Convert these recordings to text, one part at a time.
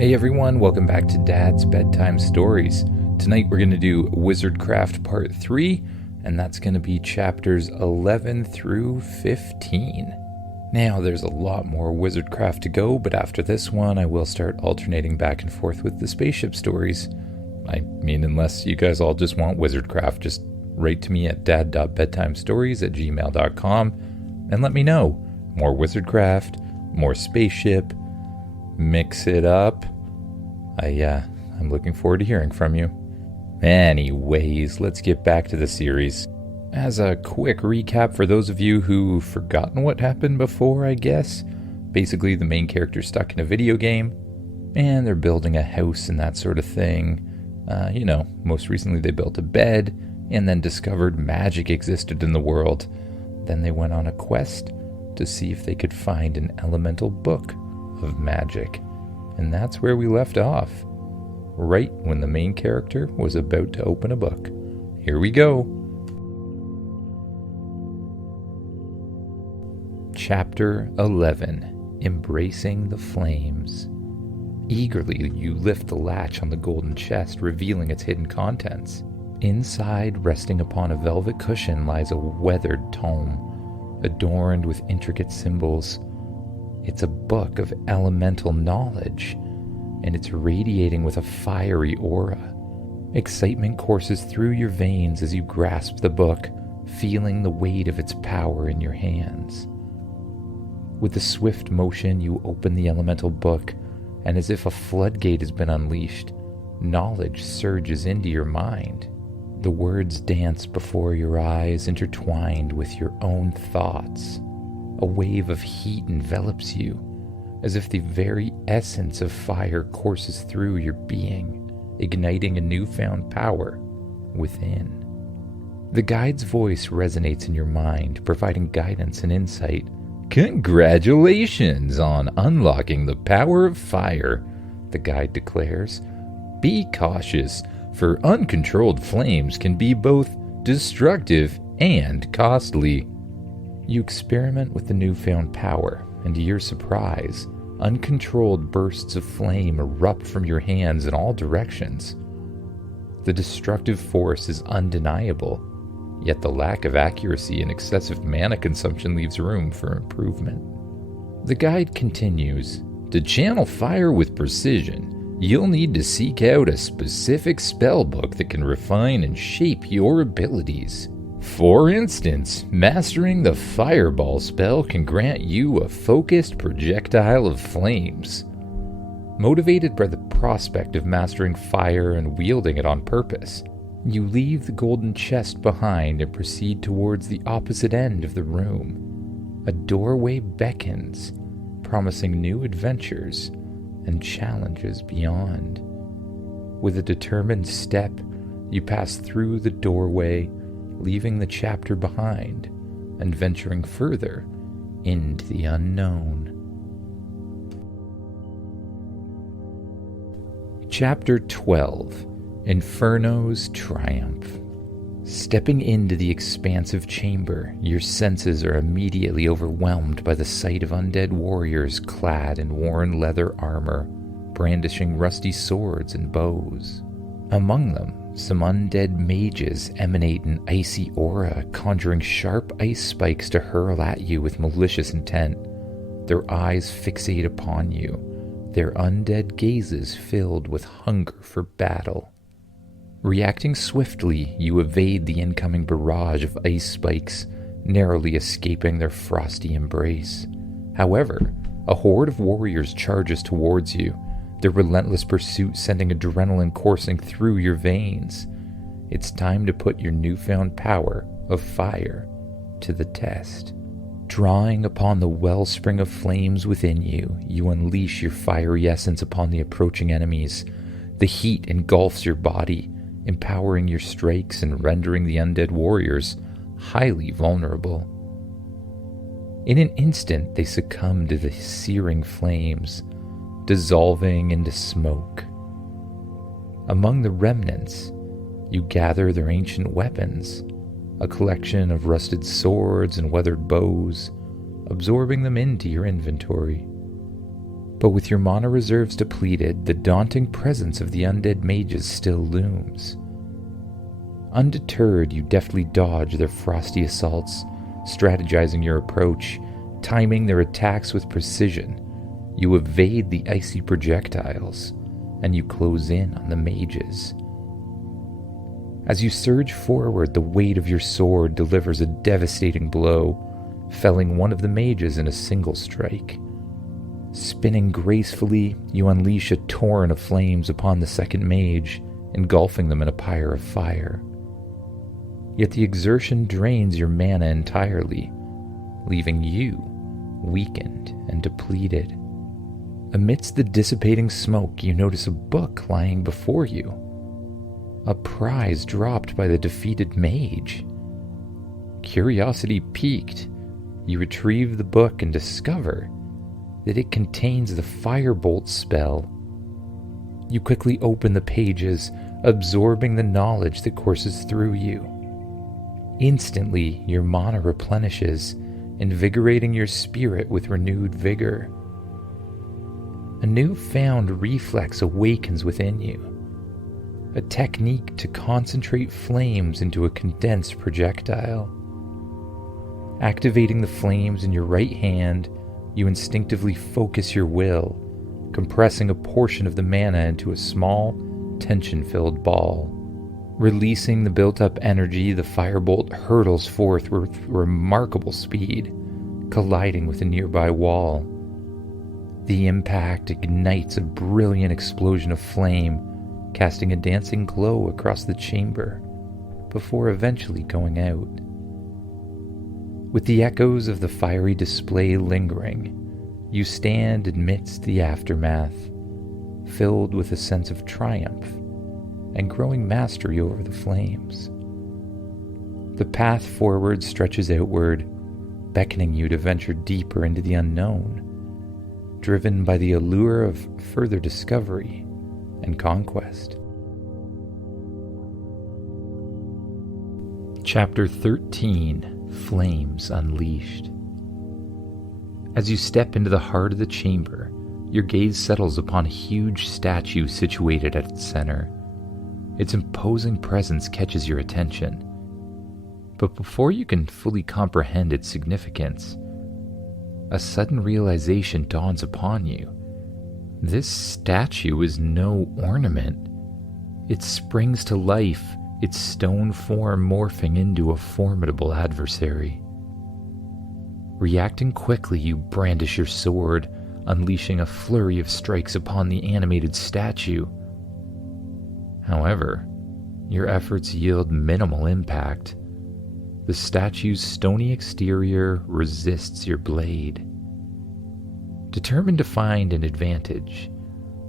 Hey everyone, welcome back to Dad's Bedtime Stories. Tonight we're going to do Wizardcraft Part 3, and that's going to be chapters 11 through 15. Now there's a lot more Wizardcraft to go, but after this one I will start alternating back and forth with the spaceship stories. I mean, unless you guys all just want Wizardcraft, just write to me at dad.bedtimestories@gmail.com and let me know. More Wizardcraft, more spaceship, mix it up. I'm looking forward to hearing from you. Anyways, let's get back to the series. As a quick recap for those of you who've forgotten what happened before, I guess. Basically, the main character's stuck in a video game, and they're building a house and that sort of thing. Most recently they built a bed, and then discovered magic existed in the world. Then they went on a quest to see if they could find an elemental book of magic. And that's where we left off, right when the main character was about to open a book. Here we go. Chapter 11, Embracing the Flames. Eagerly, you lift the latch on the golden chest, revealing its hidden contents. Inside, resting upon a velvet cushion, lies a weathered tome, adorned with intricate symbols. It's a book of elemental knowledge, and it's radiating with a fiery aura. Excitement courses through your veins as you grasp the book, feeling the weight of its power in your hands. With a swift motion, you open the elemental book, and as if a floodgate has been unleashed, knowledge surges into your mind. The words dance before your eyes, intertwined with your own thoughts. A wave of heat envelops you, as if the very essence of fire courses through your being, igniting a newfound power within. The guide's voice resonates in your mind, providing guidance and insight. "Congratulations on unlocking the power of fire," the guide declares. "Be cautious, for uncontrolled flames can be both destructive and costly." You experiment with the newfound power, and to your surprise, uncontrolled bursts of flame erupt from your hands in all directions. The destructive force is undeniable, yet the lack of accuracy and excessive mana consumption leaves room for improvement. The guide continues, "To channel fire with precision, you'll need to seek out a specific spellbook that can refine and shape your abilities. For instance, mastering the fireball spell can grant you a focused projectile of flames." Motivated by the prospect of mastering fire and wielding it on purpose, you leave the golden chest behind and proceed towards the opposite end of the room. A doorway beckons, promising new adventures and challenges beyond. With a determined step, you pass through the doorway, leaving the chapter behind and venturing further into the unknown. Chapter 12, Inferno's Triumph. Stepping into the expansive chamber, your senses are immediately overwhelmed by the sight of undead warriors clad in worn leather armor, brandishing rusty swords and bows. Among them, some undead mages emanate an icy aura, conjuring sharp ice spikes to hurl at you with malicious intent. Their eyes fixate upon you, their undead gazes filled with hunger for battle. Reacting swiftly, you evade the incoming barrage of ice spikes, narrowly escaping their frosty embrace. However, a horde of warriors charges towards you, their relentless pursuit sending adrenaline coursing through your veins. It's time to put your newfound power of fire to the test. Drawing upon the wellspring of flames within you, you unleash your fiery essence upon the approaching enemies. The heat engulfs your body, empowering your strikes and rendering the undead warriors highly vulnerable. In an instant, they succumb to the searing flames, dissolving into smoke. Among the remnants, you gather their ancient weapons, a collection of rusted swords and weathered bows, absorbing them into your inventory. But with your mana reserves depleted, the daunting presence of the undead mages still looms. Undeterred, you deftly dodge their frosty assaults, strategizing your approach, timing their attacks with precision. You evade the icy projectiles, and you close in on the mages. As you surge forward, the weight of your sword delivers a devastating blow, felling one of the mages in a single strike. Spinning gracefully, you unleash a torrent of flames upon the second mage, engulfing them in a pyre of fire. Yet the exertion drains your mana entirely, leaving you weakened and depleted. Amidst the dissipating smoke, you notice a book lying before you, a prize dropped by the defeated mage. Curiosity piqued, you retrieve the book and discover that it contains the Firebolt spell. You quickly open the pages, absorbing the knowledge that courses through you. Instantly, your mana replenishes, invigorating your spirit with renewed vigor. A newfound reflex awakens within you, a technique to concentrate flames into a condensed projectile. Activating the flames in your right hand, you instinctively focus your will, compressing a portion of the mana into a small, tension-filled ball. Releasing the built-up energy, the firebolt hurtles forth with remarkable speed, colliding with a nearby wall. The impact ignites a brilliant explosion of flame, casting a dancing glow across the chamber, before eventually going out. With the echoes of the fiery display lingering, you stand amidst the aftermath, filled with a sense of triumph and growing mastery over the flames. The path forward stretches outward, beckoning you to venture deeper into the unknown, driven by the allure of further discovery and conquest. Chapter 13: Flames Unleashed. As you step into the heart of the chamber, your gaze settles upon a huge statue situated at its center. Its imposing presence catches your attention. But before you can fully comprehend its significance, a sudden realization dawns upon you. This statue is no ornament. It springs to life, its stone form morphing into a formidable adversary. Reacting quickly, you brandish your sword, unleashing a flurry of strikes upon the animated statue. However, your efforts yield minimal impact. The statue's stony exterior resists your blade. Determined to find an advantage,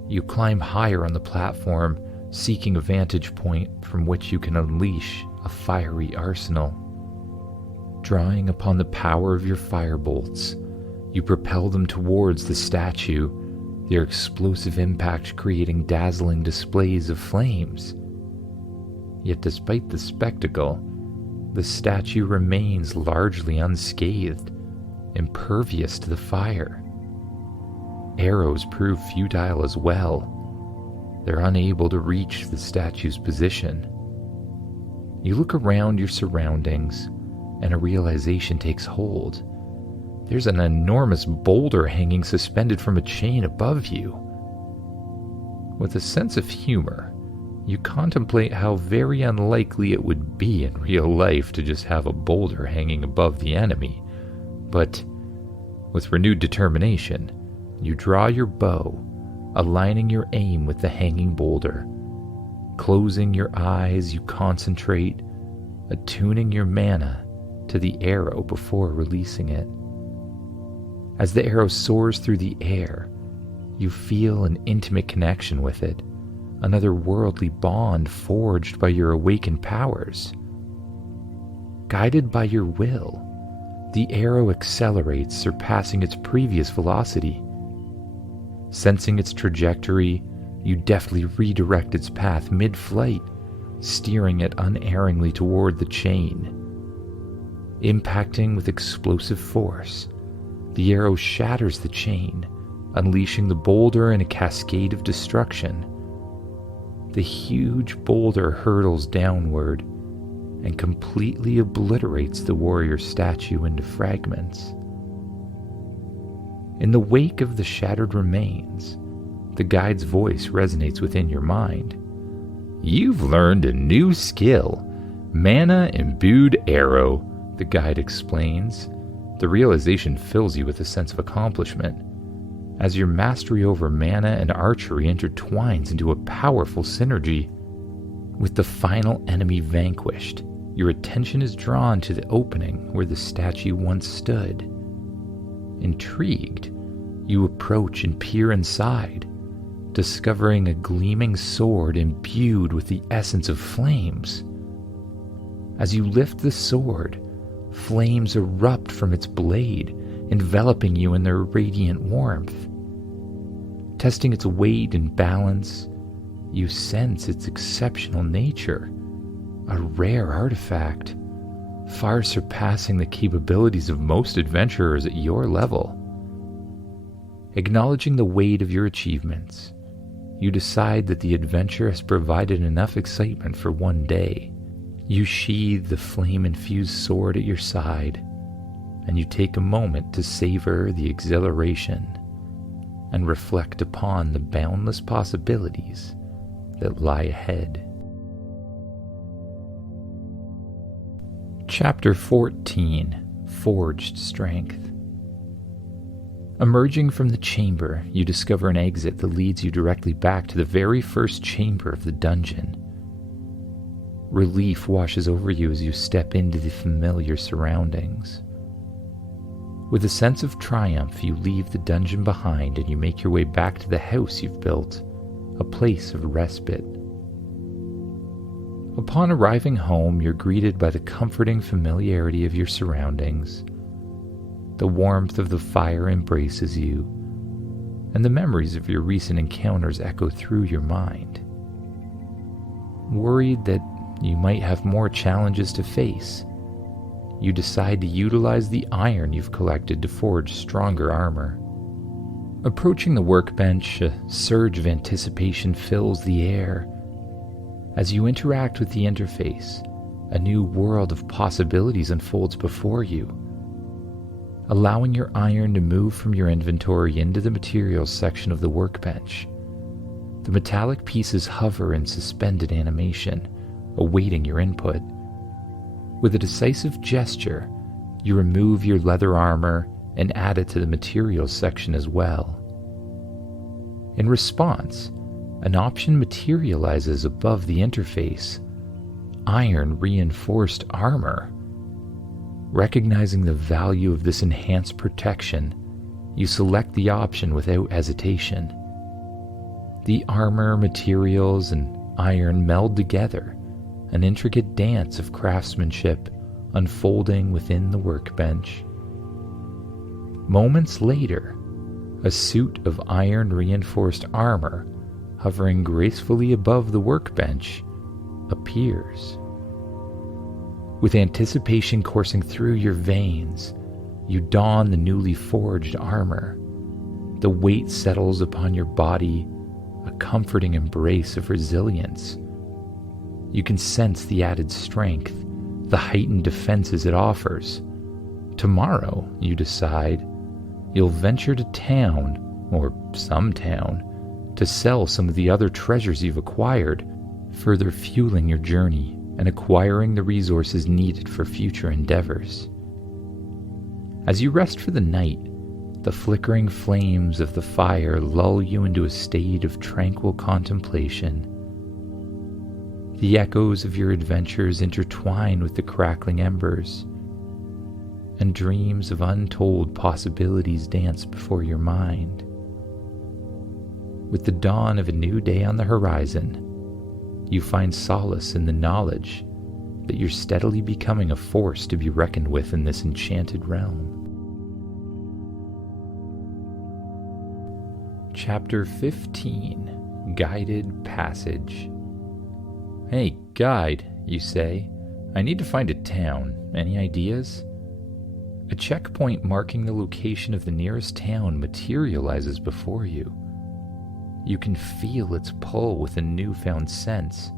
you climb higher on the platform, seeking a vantage point from which you can unleash a fiery arsenal. Drawing upon the power of your firebolts, you propel them towards the statue, their explosive impact creating dazzling displays of flames. Yet despite the spectacle, the statue remains largely unscathed, impervious to the fire. Arrows prove futile as well. They're unable to reach the statue's position. You look around your surroundings, and a realization takes hold. There's an enormous boulder hanging suspended from a chain above you. With a sense of humor, you contemplate how very unlikely it would be in real life to just have a boulder hanging above the enemy. But with renewed determination, you draw your bow, aligning your aim with the hanging boulder. Closing your eyes, you concentrate, attuning your mana to the arrow before releasing it. As the arrow soars through the air, you feel an intimate connection with it, another worldly bond forged by your awakened powers. Guided by your will, the arrow accelerates, surpassing its previous velocity. Sensing its trajectory, you deftly redirect its path mid-flight, steering it unerringly toward the chain. Impacting with explosive force, the arrow shatters the chain, unleashing the boulder in a cascade of destruction. The huge boulder hurtles downward and completely obliterates the warrior statue into fragments. In the wake of the shattered remains, the guide's voice resonates within your mind. "You've learned a new skill, mana-imbued arrow," the guide explains. The realization fills you with a sense of accomplishment, as your mastery over mana and archery intertwines into a powerful synergy. With the final enemy vanquished, your attention is drawn to the opening where the statue once stood. Intrigued, you approach and peer inside, discovering a gleaming sword imbued with the essence of flames. As you lift the sword, flames erupt from its blade, enveloping you in their radiant warmth. Testing its weight and balance, you sense its exceptional nature, a rare artifact, far surpassing the capabilities of most adventurers at your level. Acknowledging the weight of your achievements, you decide that the adventure has provided enough excitement for one day. You sheathe the flame-infused sword at your side, and you take a moment to savor the exhilaration and reflect upon the boundless possibilities that lie ahead. Chapter 14: Forged Strength. Emerging from the chamber, you discover an exit that leads you directly back to the very first chamber of the dungeon. Relief washes over you as you step into the familiar surroundings. With a sense of triumph, you leave the dungeon behind and you make your way back to the house you've built, a place of respite. Upon arriving home, you're greeted by the comforting familiarity of your surroundings. The warmth of the fire embraces you, and the memories of your recent encounters echo through your mind. Worried that you might have more challenges to face, you decide to utilize the iron you've collected to forge stronger armor. Approaching the workbench, a surge of anticipation fills the air. As you interact with the interface, a new world of possibilities unfolds before you. Allowing your iron to move from your inventory into the materials section of the workbench, the metallic pieces hover in suspended animation, awaiting your input. With a decisive gesture, you remove your leather armor and add it to the materials section as well. In response, an option materializes above the interface: iron reinforced armor. Recognizing the value of this enhanced protection, you select the option without hesitation. The armor, materials, and iron meld together, an intricate dance of craftsmanship unfolding within the workbench. Moments later, a suit of iron-reinforced armor, hovering gracefully above the workbench, appears. With anticipation coursing through your veins, you don the newly forged armor. The weight settles upon your body, a comforting embrace of resilience. You can sense the added strength, the heightened defenses it offers. Tomorrow, you decide, you'll venture to town, or some town, to sell some of the other treasures you've acquired, further fueling your journey and acquiring the resources needed for future endeavors. As you rest for the night, the flickering flames of the fire lull you into a state of tranquil contemplation. The echoes of your adventures intertwine with the crackling embers, and dreams of untold possibilities dance before your mind. With the dawn of a new day on the horizon, you find solace in the knowledge that you're steadily becoming a force to be reckoned with in this enchanted realm. Chapter 15: Guided Passage. "Hey, guide," you say. "I need to find a town. Any ideas?" A checkpoint marking the location of the nearest town materializes before you. You can feel its pull with a newfound sense.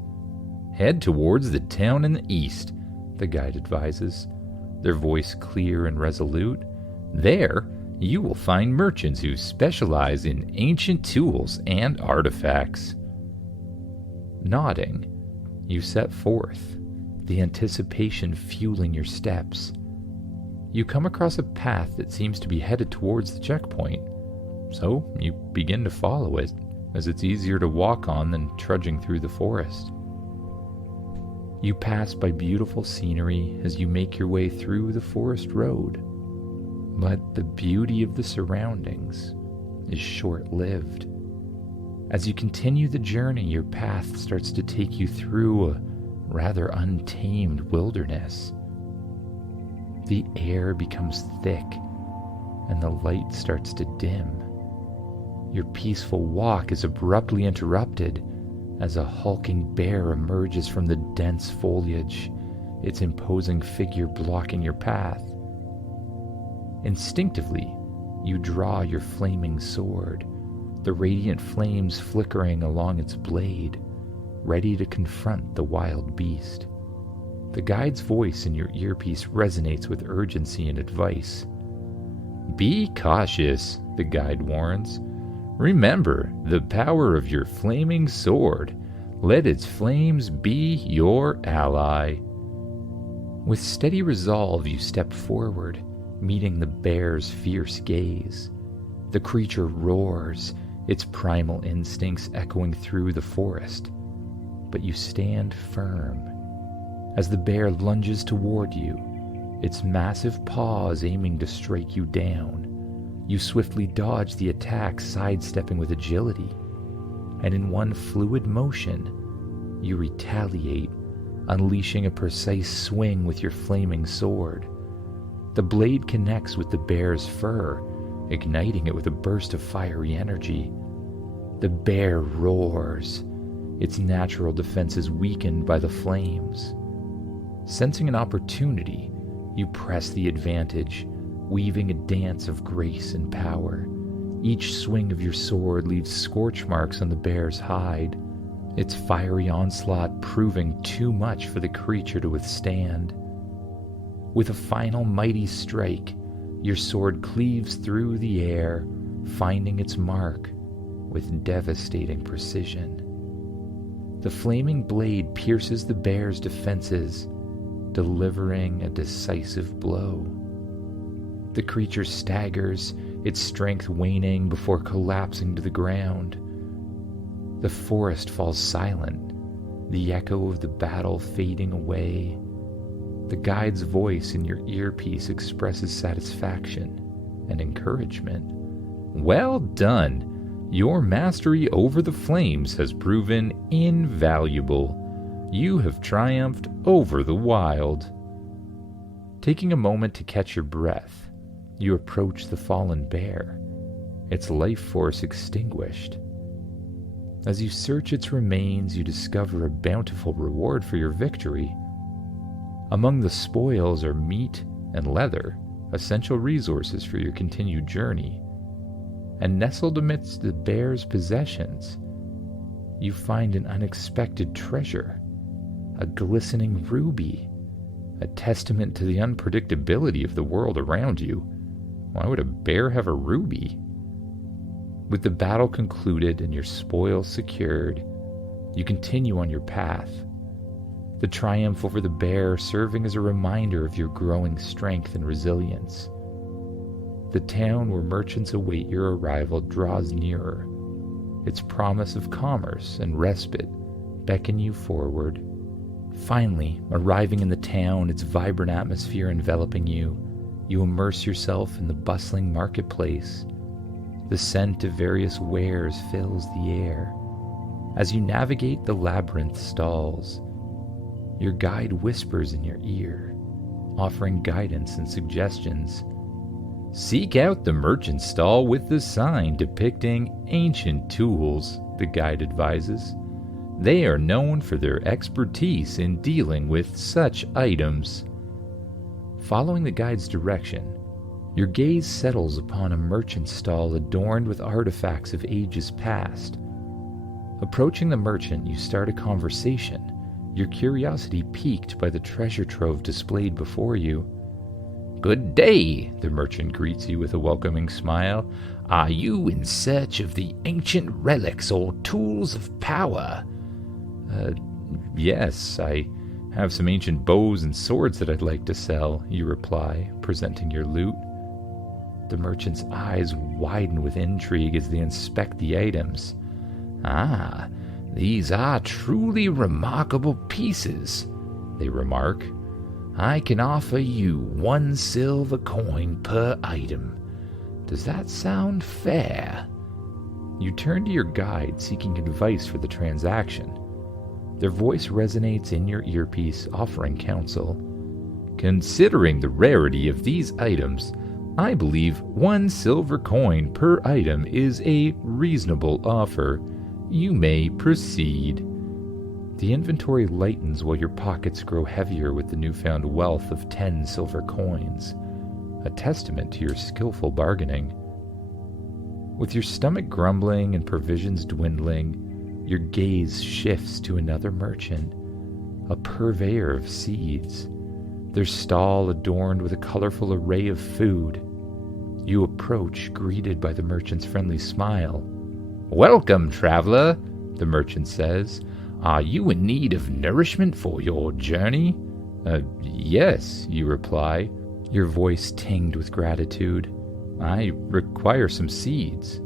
"Head towards the town in the east," the guide advises, their voice clear and resolute. "There, you will find merchants who specialize in ancient tools and artifacts." Nodding, you set forth, the anticipation fueling your steps. You come across a path that seems to be headed towards the checkpoint, so you begin to follow it, as it's easier to walk on than trudging through the forest. You pass by beautiful scenery as you make your way through the forest road, but the beauty of the surroundings is short-lived. As you continue the journey, your path starts to take you through a rather untamed wilderness. The air becomes thick, and the light starts to dim. Your peaceful walk is abruptly interrupted as a hulking bear emerges from the dense foliage, its imposing figure blocking your path. Instinctively, you draw your flaming sword, the radiant flames flickering along its blade, ready to confront the wild beast. The guide's voice in your earpiece resonates with urgency and advice. "Be cautious," the guide warns. "Remember the power of your flaming sword. Let its flames be your ally." With steady resolve, you step forward, meeting the bear's fierce gaze. The creature roars, its primal instincts echoing through the forest. But you stand firm. As the bear lunges toward you, its massive paws aiming to strike you down, you swiftly dodge the attack, sidestepping with agility. And in one fluid motion, you retaliate, unleashing a precise swing with your flaming sword. The blade connects with the bear's fur, igniting it with a burst of fiery energy. The bear roars, its natural defenses weakened by the flames. Sensing an opportunity, you press the advantage, weaving a dance of grace and power. Each swing of your sword leaves scorch marks on the bear's hide, its fiery onslaught proving too much for the creature to withstand. With a final mighty strike, your sword cleaves through the air, finding its mark with devastating precision. The flaming blade pierces the bear's defenses, delivering a decisive blow. The creature staggers, its strength waning before collapsing to the ground. The forest falls silent, the echo of the battle fading away. The guide's voice in your earpiece expresses satisfaction and encouragement. "Well done! Your mastery over the flames has proven invaluable. You have triumphed over the wild." Taking a moment to catch your breath, you approach the fallen bear, its life force extinguished. As you search its remains, you discover a bountiful reward for your victory. Among the spoils are meat and leather, essential resources for your continued journey. And nestled amidst the bear's possessions, you find an unexpected treasure, a glistening ruby, a testament to the unpredictability of the world around you. Why would a bear have a ruby? With the battle concluded and your spoils secured, you continue on your path, the triumph over the bear serving as a reminder of your growing strength and resilience. The town where merchants await your arrival draws nearer, its promise of commerce and respite beckon you forward. Finally, arriving in the town, its vibrant atmosphere enveloping you, you immerse yourself in the bustling marketplace. The scent of various wares fills the air. As you navigate the labyrinth stalls, your guide whispers in your ear, offering guidance and suggestions. "Seek out the merchant stall with the sign depicting ancient tools," the guide advises. "They are known for their expertise in dealing with such items." Following the guide's direction, Your gaze settles upon a merchant stall adorned with artifacts of ages past. Approaching the merchant, you start a conversation, your curiosity piqued by the treasure trove displayed before you. "Good day," the merchant greets you with a welcoming smile. "Are you in search of the ancient relics or tools of power?" Yes, I have some ancient bows and swords that I'd like to sell," you reply, presenting your loot. The merchant's eyes widen with intrigue as they inspect the items. "Ah, these are truly remarkable pieces," they remark. "I can offer you 1 silver coin per item. Does that sound fair?" You turn to your guide, seeking advice for the transaction. Their voice resonates in your earpiece, offering counsel. "Considering the rarity of these items, I believe 1 silver coin per item is a reasonable offer. You may proceed." The inventory lightens while your pockets grow heavier with the newfound wealth of 10 silver coins, a testament to your skillful bargaining. With your stomach grumbling and provisions dwindling, your gaze shifts to another merchant, a purveyor of seeds, their stall adorned with a colorful array of food. You approach, greeted by the merchant's friendly smile. "Welcome, traveler," the merchant says. "Are you in need of nourishment for your journey?" Yes, you reply, your voice tinged with gratitude. "I require some seeds."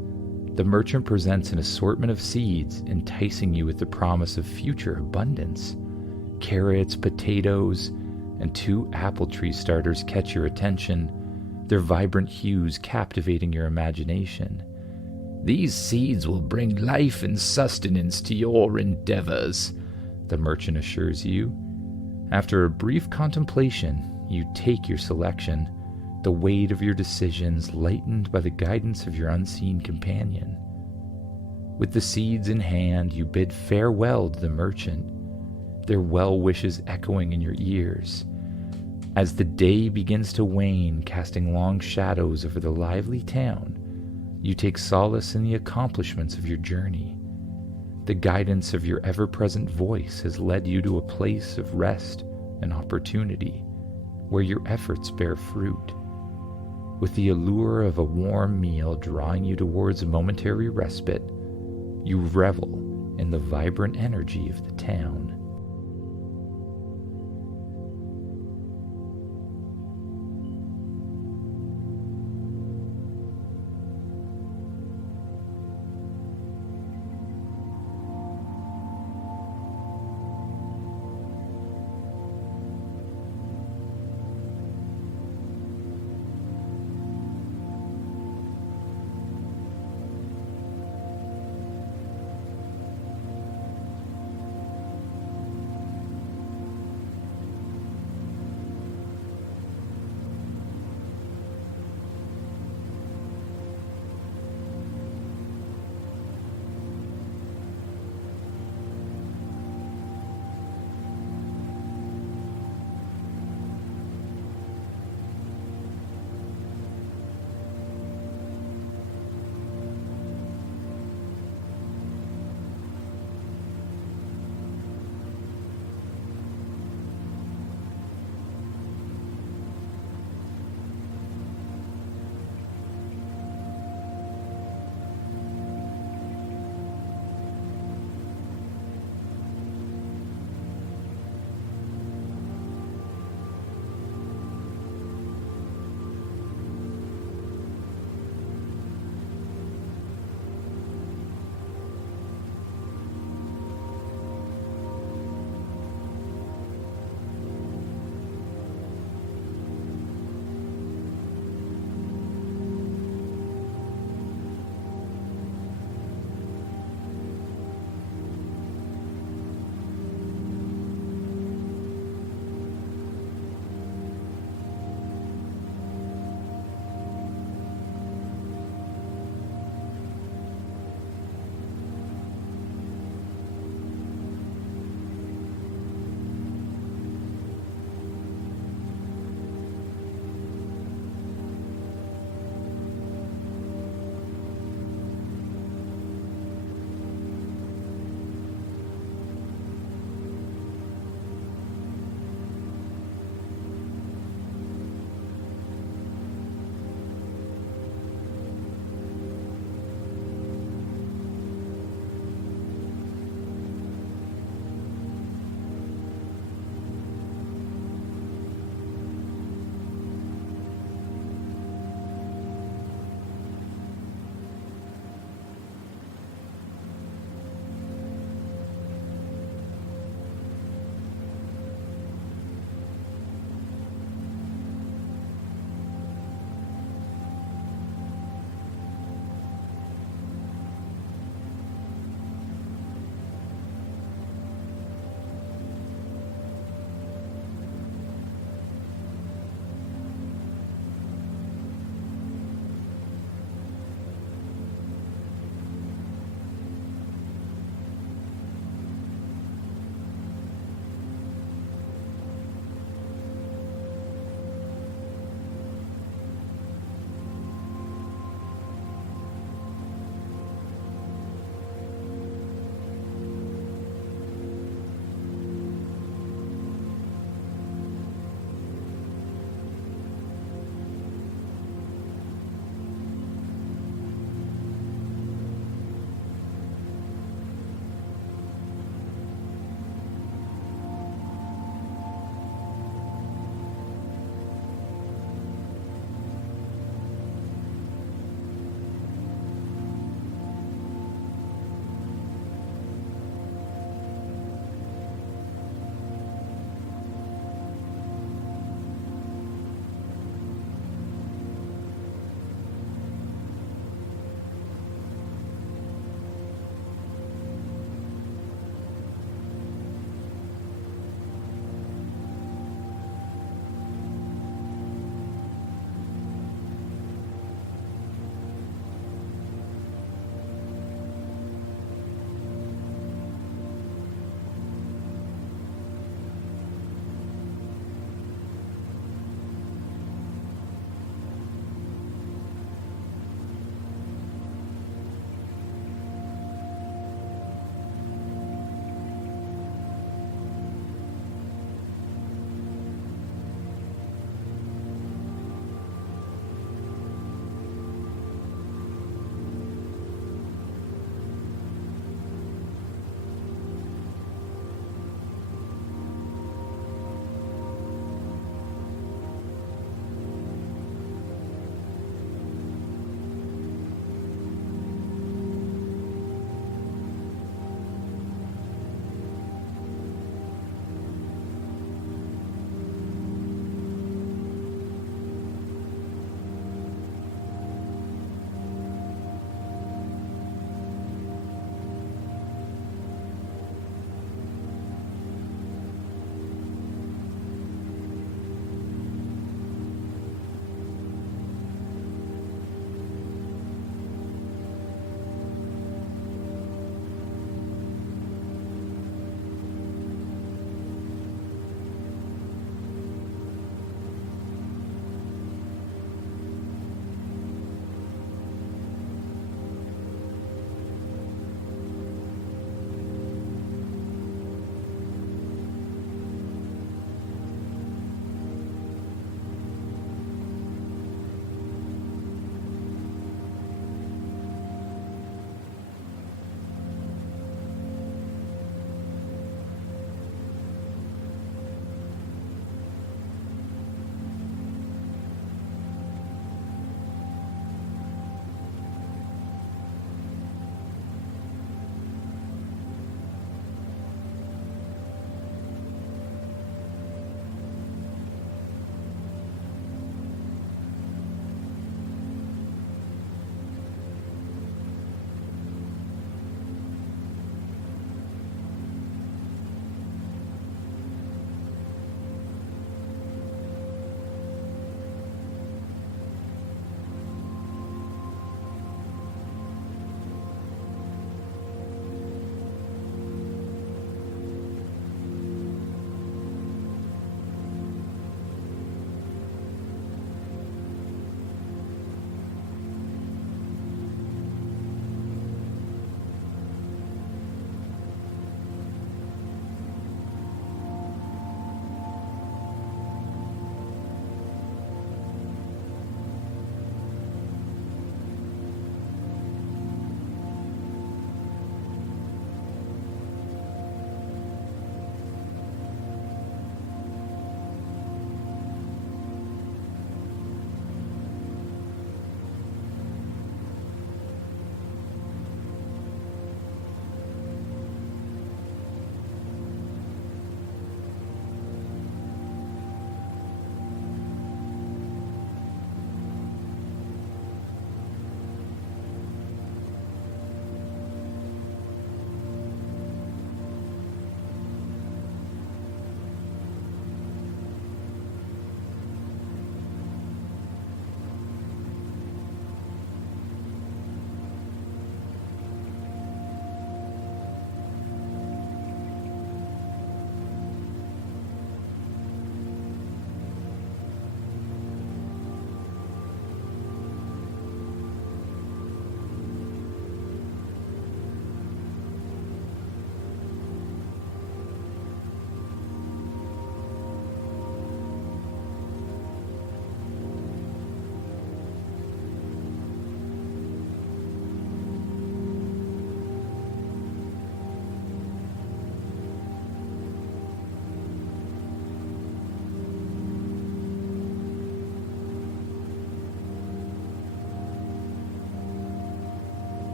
The merchant presents an assortment of seeds, enticing you with the promise of future abundance. Carrots, potatoes, and 2 apple tree starters catch your attention, their vibrant hues captivating your imagination. "These seeds will bring life and sustenance to your endeavors," the merchant assures you. After a brief contemplation, you take your selection, the weight of your decisions lightened by the guidance of your unseen companion. With the seeds in hand, you bid farewell to the merchant, their well wishes echoing in your ears. As the day begins to wane, casting long shadows over the lively town, you take solace in the accomplishments of your journey. The guidance of your ever-present voice has led you to a place of rest and opportunity, where your efforts bear fruit. With the allure of a warm meal drawing you towards a momentary respite, you revel in the vibrant energy of the town.